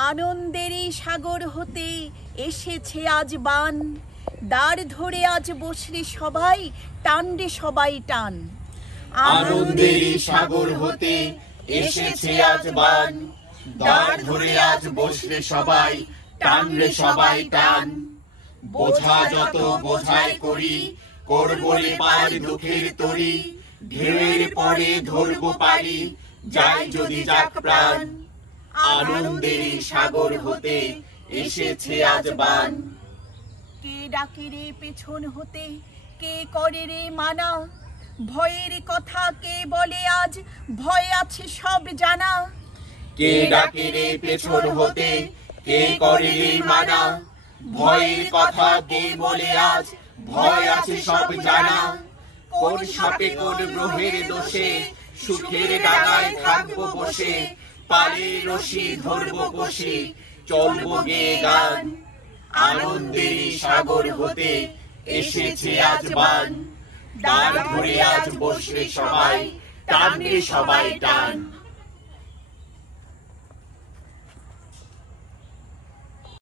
আনন্দেরই সাগর হতে এসেছে আজ বান, দ্বার ধরে আজ বসরে সবাই, টান রে সবাই টান। আনন্দেরই সাগর হতে এসেছে আজ বান, দ্বার ধরে আজ বসরে সবাই, টান রে সবাই টান। বোঝা যত বোঝাই করি, করব রে পার দুঃখের তরি, ঢেউয়ের পরে ধরবো পারি, যাই যদি যাক প্রাণ। আনন্দেরই সাগর হতে এসেছে আজ বান। কে ডাকে রে পেছন হতে, কে করে রে মানা, ভয়ের কথা কে বলে আজ, ভয় আছে সব জানা। কে ডাকে রে পেছন হতে, কে করে রে মানা, ভয়ের কথা কে বলে আজ, ভয় আছে সব জানা। কোন সাপে কোন গ্রহের দোষে, সুখের ডাঙায় থাকবো বসে, পালে রশি ধরবো কষি, চলবো গেয়ে গান। আনন্দেরই সাগর হতে এসেছে আজ বান, দ্বার ধরে আজ বসরে সবাই, টান রে সবাই টান।